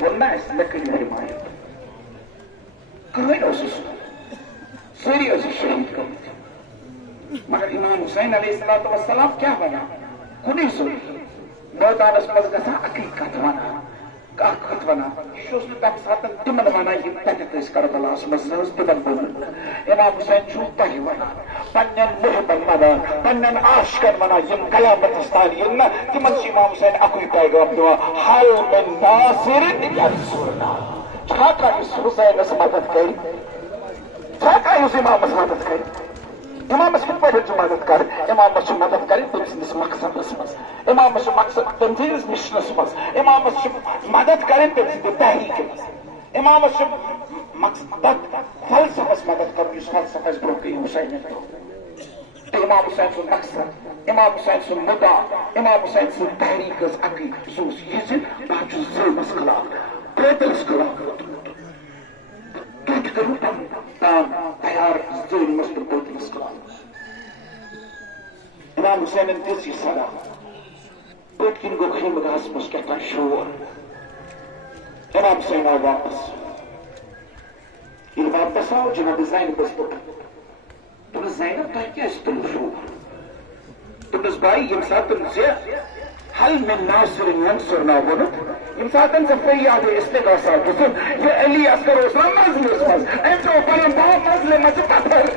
بولنا اس لکڑی حمایت کہیں اس ساری اس شہید کرتے مگر امام حسین علیہ السلام کیا بنا کنی ضروری میدانس مز گژھان اکی کت ونان یہ تمہ سات تمن ونان یم تتھ کربلاس مز تمن بولن امام حسین تہ ونان پنن محبن ونان پنن عاشقن ونان یم قیامتس تان ین تمن امام حسین اکوئی پیغام دِوان حل من ناصر ینصرنا چھا اس حسینس مدد کر چھا اس امامس مدد کر امامس کت پہ مدد کر امامس مدد کر تم سندس مقصدس مز امامس مقصد تم سندس مشنس مز امامس مدد کر تم سند تحریک مز امامس مقصد فلسفس مدد کر اس فلسفس برو حسین امام حسین سن مقصد امام حسین سن مدعا امام حسین سن تحریک اکی سوس یہ بہت ظلمس خلاف قتلس خلاف تھی کرو پان تیار ظلمس پر قتلس خلاف امام حسین دس یہ صدا پٹ کن گو خیمہ گاہس مز کیا شور امام حسین آو واپس یہ واپس آو جناب زینب بس پٹ تمس زینب تہ کیا تم شور تمس بائی یم سات تم سے حل من ناصر ینصرنا ونت یم سات سے فریاد استغاثہ گسن یہ علی اصغر اسلام مظلوم مز ام تو پن بہت مظلوم مز پتھر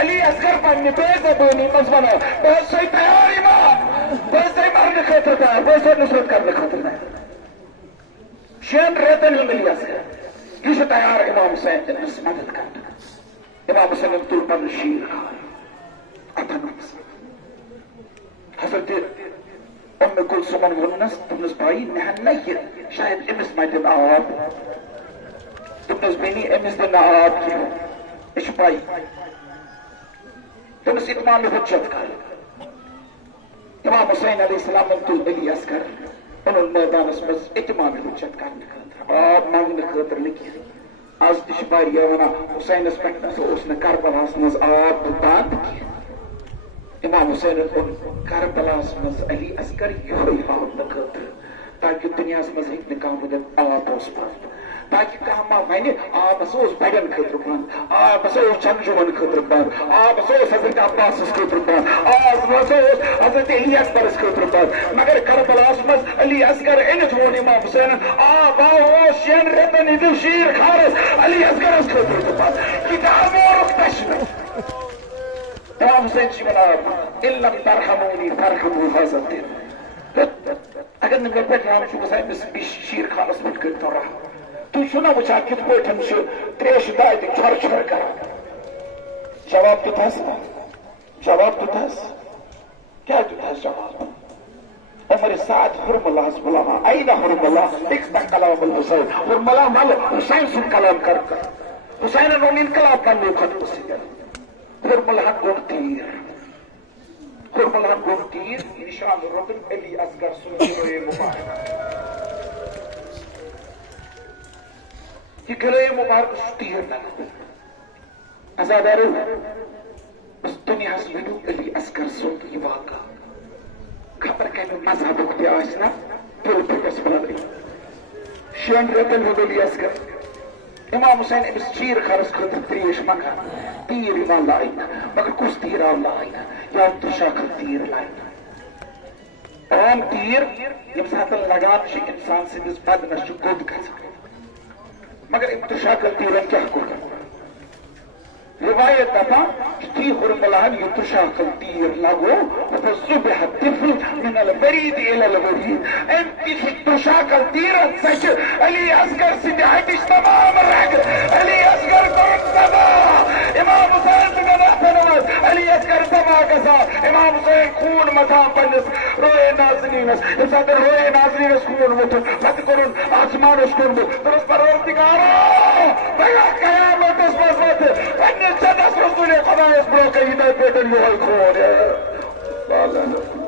علی اصغر پن بے زبانی مز ونو بہت سی تیار ایمان بہت سی مرنے خاطر تیار بہت سی نصرت کرنے خاطر تیار شین ریتن ہم علی اصغر یہ تیار امام حسین اس مدد کرنے امام حسین تو پن شیر کھائے اتنس حضرت ام کلثومن ونس تمس بائی نہن نہیں شاید امس ما دن آب تمس بینی امس دن آب کی اچھ بائی تمس اتمام حجت کر امام حسین علیہ السلام تو علی اصغر انہوں میدانس مز اتمام حجت کرنے خاطر آب مانگنے خاطر لکھی آج تش بائی ونا حسینس پہ اس نے کربلاس مز آب بند کی امام حسین کربلاس مز علی اصغر یہ ہاؤن خاطر تاکہ دنیا مز ہیک نہ کم آب اس بند تاکہ کہاں ما ون آب ہسا بڑن خاطر بند آب ہسا چنجون خاطر بند آب ہسا حضرت عباس خاطر بند آب ہسا حضرت علی اصغر خاطر بند مگر کربلاس مز علی اصغر انت وون امام حسین آب آو شین رتن ادو شیر خارس علی اصغر خاطر بند کتاب اور تشن امام حسین چی ونان ان لم ترحمونی فرحموا هذا الدين اگر نگر پہ رحم چھو گژھان بس شیر خانس پہ کرتا رحم تو چھنا وچھان کت پٲٹھۍ چھُ تریش داے تہِ چھر چھر کران جواب دیُتہس جواب دیُتہس کیا دیُتہس جواب عمر سعد حرملہس بلاوان این حرملہ اقرا کلام الحسین حرملہ مل حسین سُنٛد کلام کر حسینن اوٚن انقلاب پننہِ خۄدو سۭتۍ حرملہ گوٚو تیٖر حرملہ گوٚو تیٖر نشان روٚٹُن علی اصغر سُنٛد گِلوے مبارک یہ گلے مبارک تیر لگا ازادارو اس دنیا سے ونو علی اصغر سند یہ واقع خبر کمی مذہب پہ آسنا دل پھٹس بلدی شین رتن ہو علی اصغر امام حسین امس چیر خرس خاطر تریش مکان تیر ایمان لائن مگر کس تیر آو لائن یا تشاکل تیر لائن عام تیر یم ساتن لگان چھ انسان سندس بدنس چھ گود گژھان مگر ابتشاکل تیرن کیا کرتا روایت دفا تھی حرملہن ابتشاکل تیر لگو فصبح الطفل من البرید الى الورید انتی ابتشاکل تیرن سچ علی اصغر سندھ ہٹش تمام رگ علی اصغر کرن صدا امام حسین سندھ نواز علی اصغر سما کسا امام حسین خون متام پنس روئے ناظرینس اسا روئے ناظرینس خون متن مت کرن آسمان اس کرن درست پروردگارا بگا قیامت اس مزمت پنس جدس رسول خدا اس برو کہ ہدایت پیٹن یہ خون ہے